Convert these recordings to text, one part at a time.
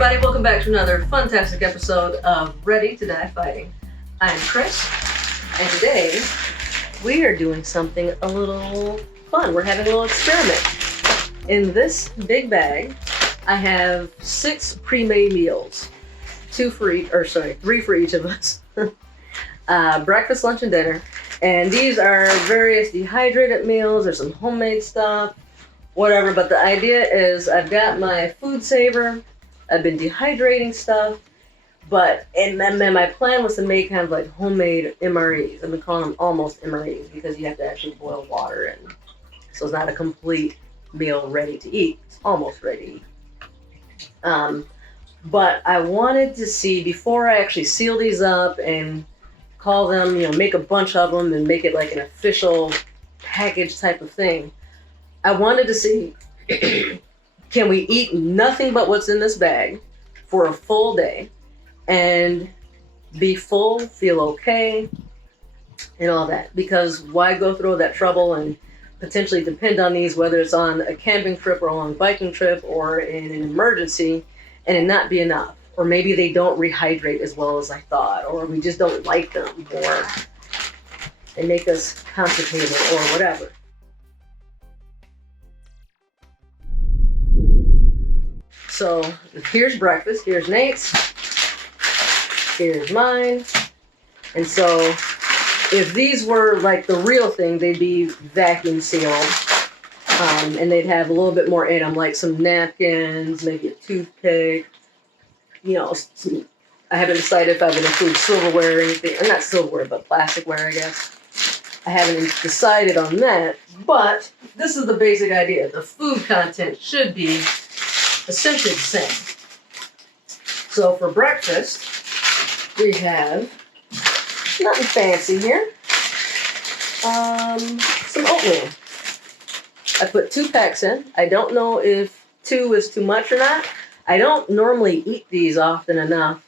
everybody, welcome back to another fantastic episode of Ready to Die Fighting. I'm Chris, and today we are doing something a little fun. We're having a little experiment. In this big bag, I have 6 pre-made meals. 3 for each of us. Breakfast, lunch, and dinner. And these are various dehydrated meals. There's some homemade stuff, whatever. But the idea is I've got my food saver. I've been dehydrating stuff. And then my plan was to make kind of like homemade MREs. I've been calling them almost MREs because you have to actually boil water in. So it's not a complete meal ready to eat. It's almost ready to eat. But I wanted to see, before I actually seal these up and call them, make a bunch of them and make it like an official package type of thing, I wanted to see, can we eat nothing but what's in this bag for a full day and be full, feel okay, and all that? Because why go through all that trouble and potentially depend on these, whether it's on a camping trip or a long biking trip or in an emergency, and it not be enough? Or maybe they don't rehydrate as well as I thought, or we just don't like them, or they make us constipated, or whatever. So here's breakfast, here's Nate's, here's mine. And so if these were like the real thing, they'd be vacuum sealed. And they'd have a little bit more in them, like some napkins, maybe a toothpick. I haven't decided if I would include silverware or anything, or not silverware, but plasticware, I guess. I haven't decided on that, but this is the basic idea. The food content should be essentially the same. So for breakfast, we have nothing fancy here. Some oatmeal. I put 2 packs in. I don't know if 2 is too much or not. I don't normally eat these often enough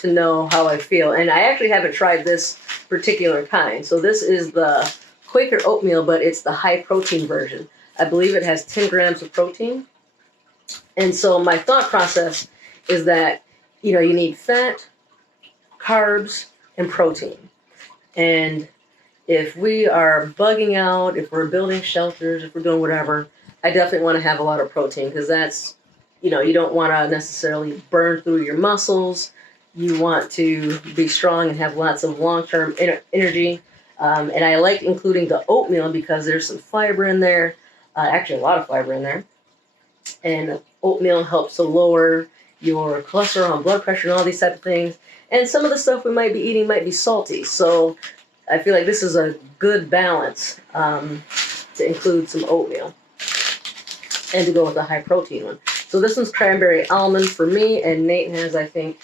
to know how I feel. And I actually haven't tried this particular kind. So this is the Quaker oatmeal, but it's the high protein version. I believe it has 10 grams of protein. And so my thought process is that, you need fat, carbs, and protein. And if we are bugging out, if we're building shelters, if we're doing whatever, I definitely want to have a lot of protein, because that's, you don't want to necessarily burn through your muscles. You want to be strong and have lots of long-term energy. And I like including the oatmeal because there's some fiber in there, actually a lot of fiber in there. And oatmeal helps to lower your cholesterol and blood pressure and all these type of things. And some of the stuff we might be eating might be salty. So I feel like this is a good balance to include some oatmeal and to go with the high protein one. So this one's cranberry almond for me, and Nate has, I think,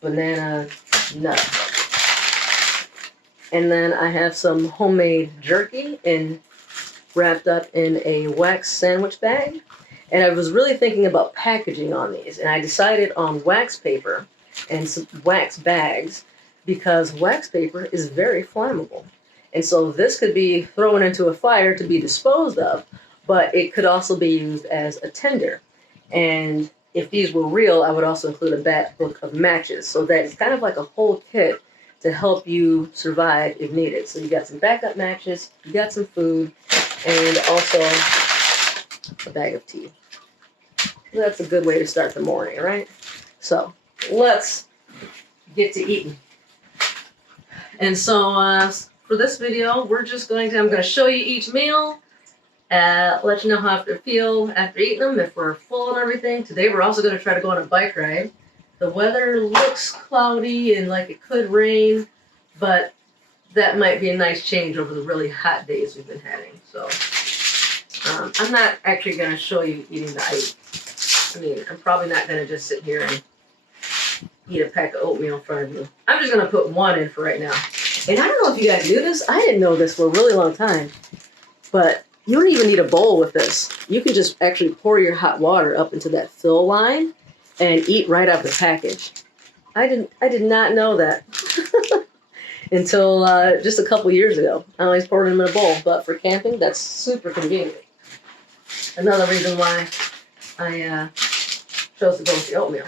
banana nut. And then I have some homemade jerky wrapped up in a wax sandwich bag. And I was really thinking about packaging on these, and I decided on wax paper and some wax bags, because wax paper is very flammable. And so this could be thrown into a fire to be disposed of, but it could also be used as a tinder. And if these were real, I would also include a book of matches, so that it's kind of like a whole kit to help you survive if needed. So you got some backup matches, you got some food, and also a bag of tea. That's a good way to start the morning, right? So let's get to eating. And so for this video, I'm going to show you each meal, let you know how I feel after eating them, if we're full and everything. Today we're also going to try to go on a bike ride. The weather looks cloudy and like it could rain, but that might be a nice change over the really hot days we've been having. So I'm not actually going to show you eating the ice. I'm probably not going to just sit here and eat a pack of oatmeal in front of you. I'm just going to put 1 in for right now. And I don't know if you guys knew this. I didn't know this for a really long time. But you don't even need a bowl with this. You can just actually pour your hot water up into that fill line and eat right out of the package. I did not know that until just a couple years ago. I always poured them in a bowl. But for camping, that's super convenient. Another reason why I chose to go with the oatmeal.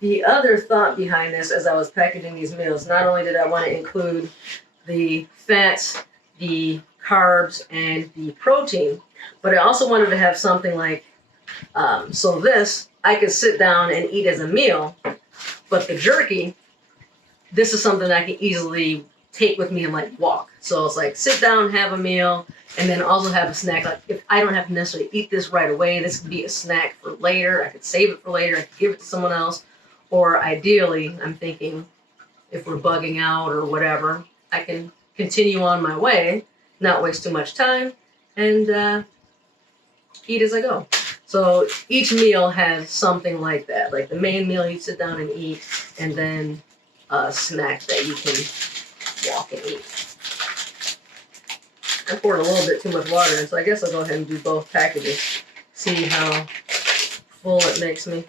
The other thought behind this, as I was packaging these meals, not only did I want to include the fats, the carbs, and the protein, but I also wanted to have something like, so this I could sit down and eat as a meal, but the jerky, this is something I can easily take with me and like walk. So it's like sit down, have a meal, and then also have a snack. Like if I don't have to necessarily eat this right away, this could be a snack for later. I could save it for later. I could give it to someone else. Or ideally, I'm thinking if we're bugging out or whatever, I can continue on my way, not waste too much time, and eat as I go. So each meal has something like that. Like the main meal you sit down and eat, and then a snack that you can walk and eat. I poured a little bit too much water in, so I guess I'll go ahead and do both packages. See how full it makes me.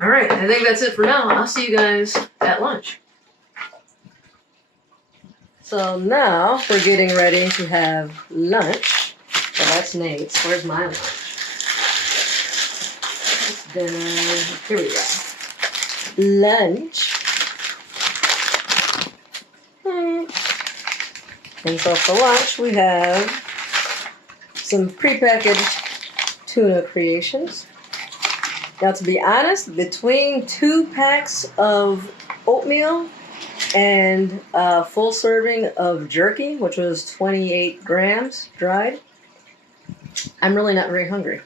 All right, I think that's it for now. I'll see you guys at lunch. So now we're getting ready to have lunch. Well, that's Nate's. Where's my lunch? It's dinner. Here we go. Lunch. And so for lunch, we have some prepackaged tuna creations. Now, to be honest, between 2 packs of oatmeal and a full serving of jerky, which was 28 grams dried, I'm really not very hungry.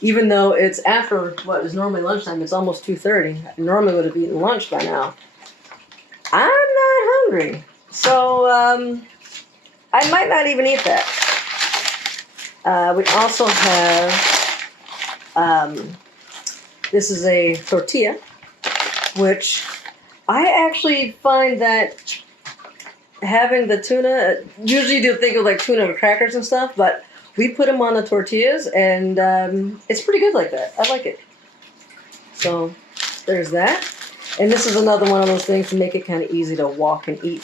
Even though it's after what is normally lunchtime, it's almost 2:30. I normally would have eaten lunch by now. I'm not hungry. So I might not even eat that. We also have, this is a tortilla, which I actually find that having the tuna, usually you do think of like tuna with crackers and stuff, but we put them on the tortillas and it's pretty good like that. I like it. So there's that. And this is another one of those things to make it kind of easy to walk and eat.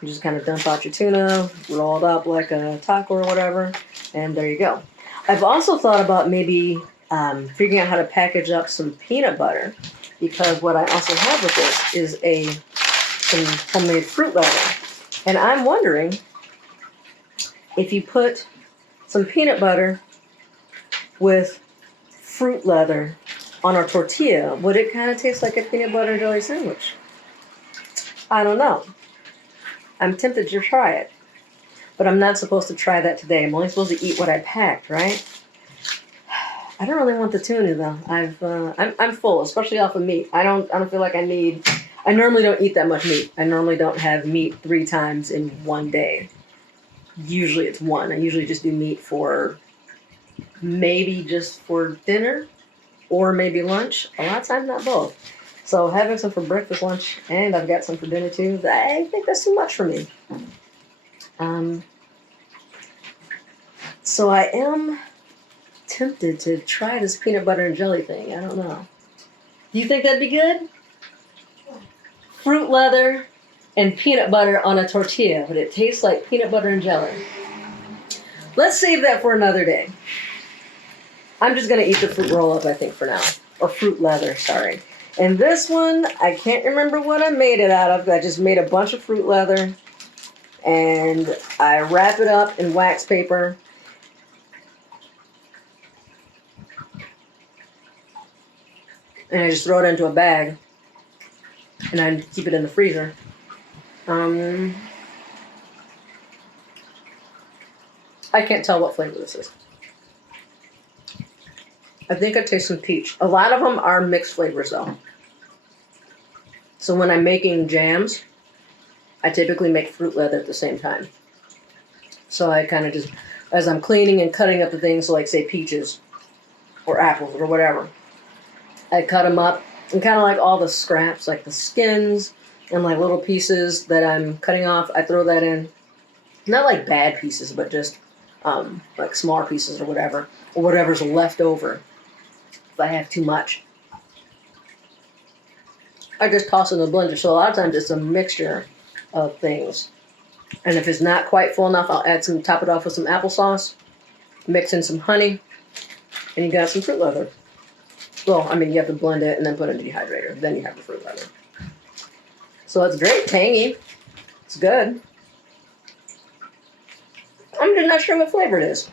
You just kind of dump out your tuna, roll it up like a taco or whatever, and there you go. I've also thought about maybe figuring out how to package up some peanut butter, because what I also have with this is some homemade fruit leather. And I'm wondering if you put some peanut butter with fruit leather on our tortilla, would it kind of taste like a peanut butter and jelly sandwich? I don't know. I'm tempted to try it, but I'm not supposed to try that today. I'm only supposed to eat what I packed, right? I don't really want the tuna though. I'm full, especially off of meat. I don't feel like I normally don't eat that much meat. I normally don't have meat 3 times in one day. Usually it's one. I usually just do meat for maybe just for dinner or maybe lunch. A lot of times not both. So having some for breakfast, lunch, and I've got some for dinner too, I think that's too much for me. So I am tempted to try this peanut butter and jelly thing. I don't know. Do you think that'd be good? Fruit leather and peanut butter on a tortilla, but it tastes like peanut butter and jelly. Let's save that for another day. I'm just going to eat the fruit roll-up, I think, for now. Or fruit leather, sorry. And this one, I can't remember what I made it out of. I just made a bunch of fruit leather, and I wrap it up in wax paper. And I just throw it into a bag, and I keep it in the freezer. I can't tell what flavor this is. I think I taste some peach. A lot of them are mixed flavors, though. So when I'm making jams, I typically make fruit leather at the same time. So I kind of just, as I'm cleaning and cutting up the things, so like say peaches or apples or whatever, I cut them up, and kind of like all the scraps, like the skins and like little pieces that I'm cutting off, I throw that in. Not like bad pieces, but just like smaller pieces or whatever's left over if I have too much. I just toss it in the blender. So a lot of times it's a mixture of things. And if it's not quite full enough, I'll top it off with some applesauce, mix in some honey, and you got some fruit leather. Well, I mean, you have to blend it and then put it in the dehydrator. Then you have the fruit leather. So it's great, tangy. It's good. I'm just not sure what flavor it is.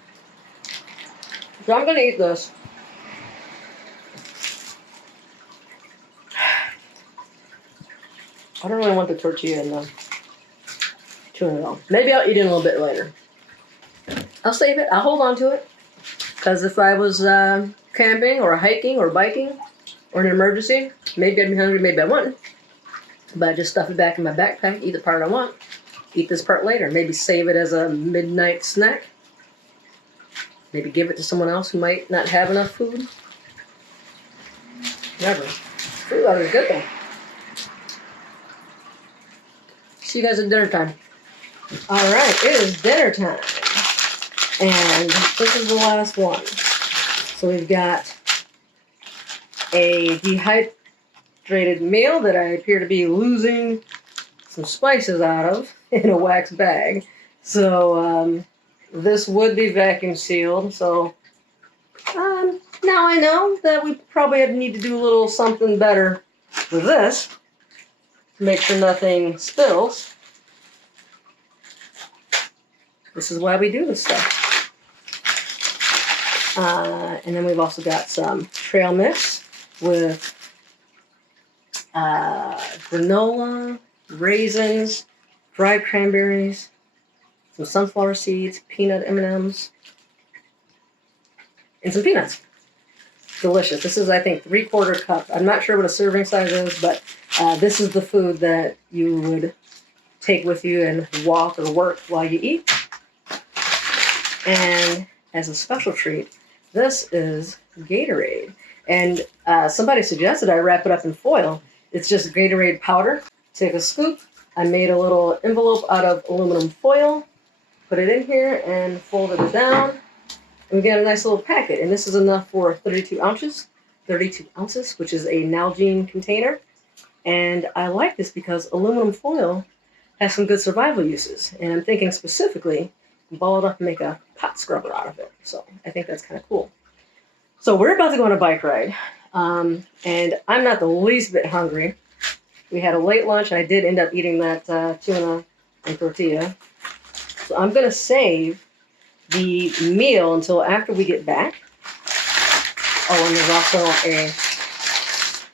So I'm going to eat this. I don't really want the tortilla in the tuna though. Maybe I'll eat it a little bit later. I'll save it. I'll hold on to it. Because if I was camping or hiking or biking or an emergency, maybe I'd be hungry, maybe I wouldn't. But I just stuff it back in my backpack, eat the part I want, eat this part later. Maybe save it as a midnight snack. Maybe give it to someone else who might not have enough food. Never. Fruit leather is good though. See you guys at dinner time. All right, it is dinner time. And this is the last one. So we've got a dehydrated meal that I appear to be losing some spices out of in a wax bag. So this would be vacuum sealed. So now I know that we probably need to do a little something better with this. Make sure nothing spills. This is why we do this stuff. And then we've also got some trail mix with granola, raisins, dried cranberries, some sunflower seeds, peanut M&Ms, and some peanuts. Delicious. This is, I think, 3/4 cup. I'm not sure what a serving size is, but this is the food that you would take with you and walk or work while you eat. And as a special treat, this is Gatorade. And somebody suggested I wrap it up in foil. It's just Gatorade powder. Take a scoop. I made a little envelope out of aluminum foil, put it in here, and folded it down. And we got a nice little packet. And this is enough for 32 ounces, which is a Nalgene container. And I like this because aluminum foil has some good survival uses. And I'm thinking specifically, ball it up and make a pot scrubber out of it. So I think that's kind of cool. So we're about to go on a bike ride. And I'm not the least bit hungry. We had a late lunch, and I did end up eating that tuna and tortilla. So I'm going to save the meal until after we get back. Oh, and there's also a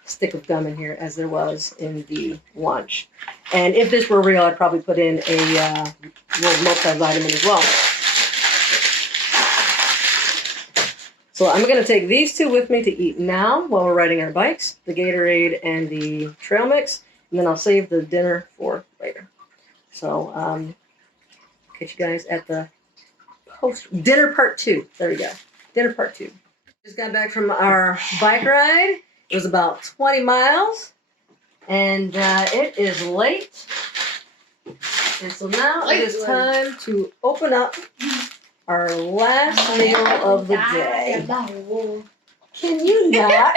stick of gum in here, as there was in the lunch. And if this were real, I'd probably put in a little multivitamin as well. So I'm going to take these two with me to eat now while we're riding our bikes, the Gatorade and the trail mix, and then I'll save the dinner for later. So catch you guys at the dinner part 2. There we go. Dinner part 2. Just got back from our bike ride. It was about 20 miles, and it is late. And so now it is time to open up our last meal of the day. Can you not?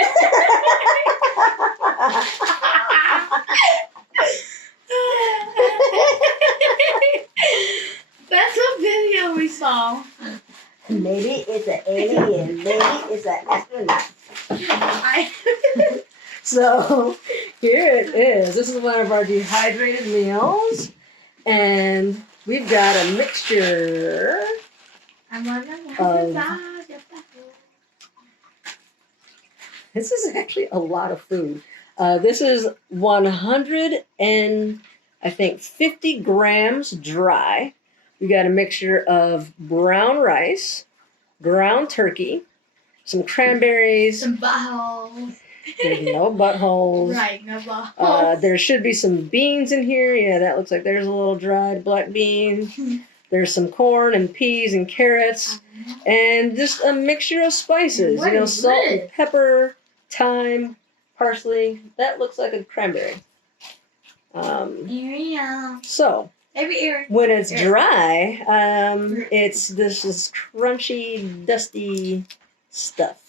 That's a video we saw. Maybe it's an alien. Maybe it's an astronaut. So here it is. This is one of our dehydrated meals. And we've got a mixture of... This is actually a lot of food. This is 150 grams dry. We got a mixture of brown rice, ground turkey, some cranberries. Some buttholes. There's no buttholes. Right, no buttholes. There should be some beans in here. Yeah, that looks like there's a little dried black bean. There's some corn and peas and carrots. And just a mixture of spices. What is salt this? and pepper, thyme, parsley. That looks like a cranberry. So, when it's dry, this is crunchy, dusty stuff.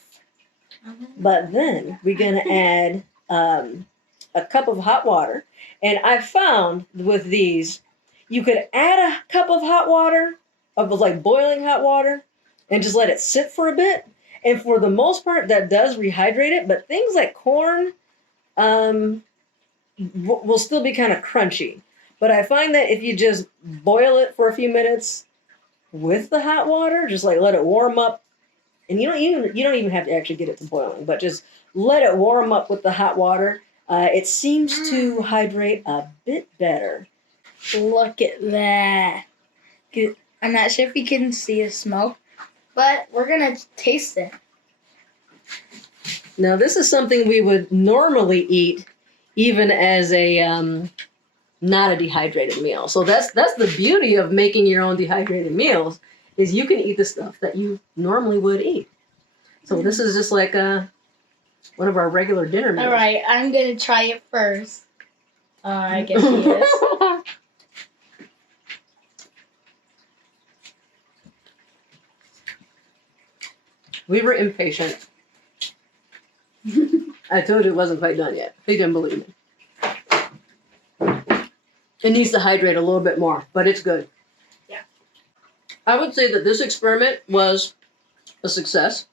But then we're gonna add a cup of hot water. And I found with these, you could add a cup of hot water, of like boiling hot water, and just let it sit for a bit. And for the most part, that does rehydrate it. But things like corn will still be kind of crunchy. But I find that if you just boil it for a few minutes with the hot water, just like let it warm up, and you don't even have to actually get it to boiling, but just let it warm up with the hot water. It seems to hydrate a bit better. Look at that. I'm not sure if you can see the smoke, but we're going to taste it. Now, this is something we would normally eat even as a not a dehydrated meal. So that's the beauty of making your own dehydrated meals, is you can eat the stuff that you normally would eat. So this is just like one of our regular dinner meals. All right, I'm going to try it first. I guess he is. We were impatient. I told you it wasn't quite done yet. He didn't believe me. It needs to hydrate a little bit more, but it's good. Yeah. I would say that this experiment was a success.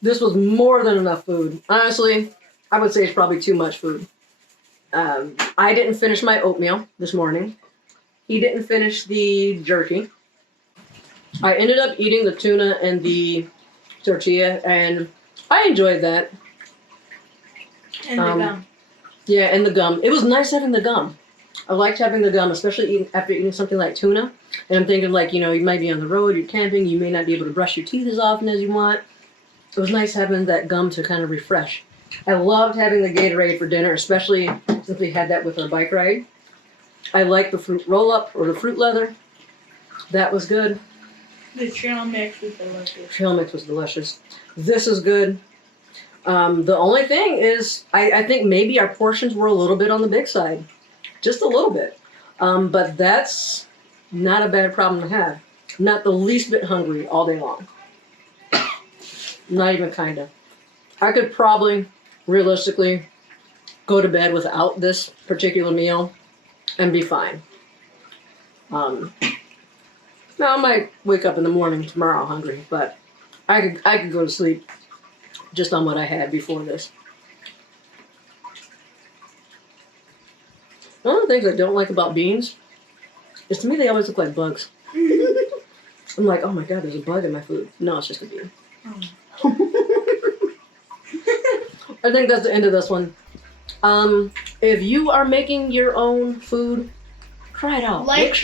This was more than enough food. Honestly, I would say it's probably too much food. I didn't finish my oatmeal this morning. He didn't finish the jerky. I ended up eating the tuna and the tortilla, and I enjoyed that. And the gum. Yeah, and the gum. It was nice having the gum. I liked having the gum, especially after eating something like tuna. And I'm thinking, like, you might be on the road, you're camping, you may not be able to brush your teeth as often as you want. It was nice having that gum to kind of refresh. I loved having the Gatorade for dinner, especially since we had that with our bike ride. I liked the fruit roll-up or the fruit leather. That was good. The trail mix was delicious. Trail mix was delicious. This is good. The only thing is, I think maybe our portions were a little bit on the big side. Just a little bit. But that's not a bad problem to have. Not the least bit hungry all day long. Not even kind of. I could probably, realistically, go to bed without this particular meal and be fine. Now, I might wake up in the morning tomorrow hungry, but I could go to sleep just on what I had before this. One of the things I don't like about beans is, to me, they always look like bugs. I'm like, oh my God, there's a bug in my food. No, it's just a bean. I think that's the end of this one. If you are making your own food, try it out. Link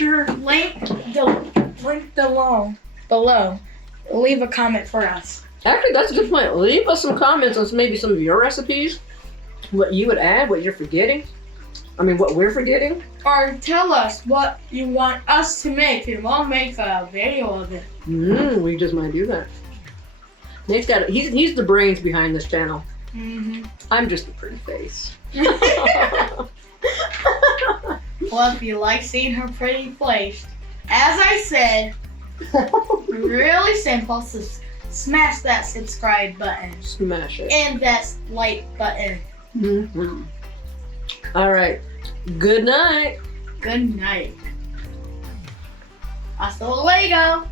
below. Leave a comment for us. Actually, that's a good point. Leave us some comments on maybe some of your recipes, what you would add, what you're forgetting. I mean, what we're forgetting. Or tell us what you want us to make, and we'll make a video of it. We just might do that. Nate's got he's the brains behind this channel. Mm-hmm. I'm just a pretty face. Well, if you like seeing her pretty face, as I said, really simple. So smash that subscribe button. Smash it. And that like button. Mm-hmm. All right. Good night. Good night. Hasta luego.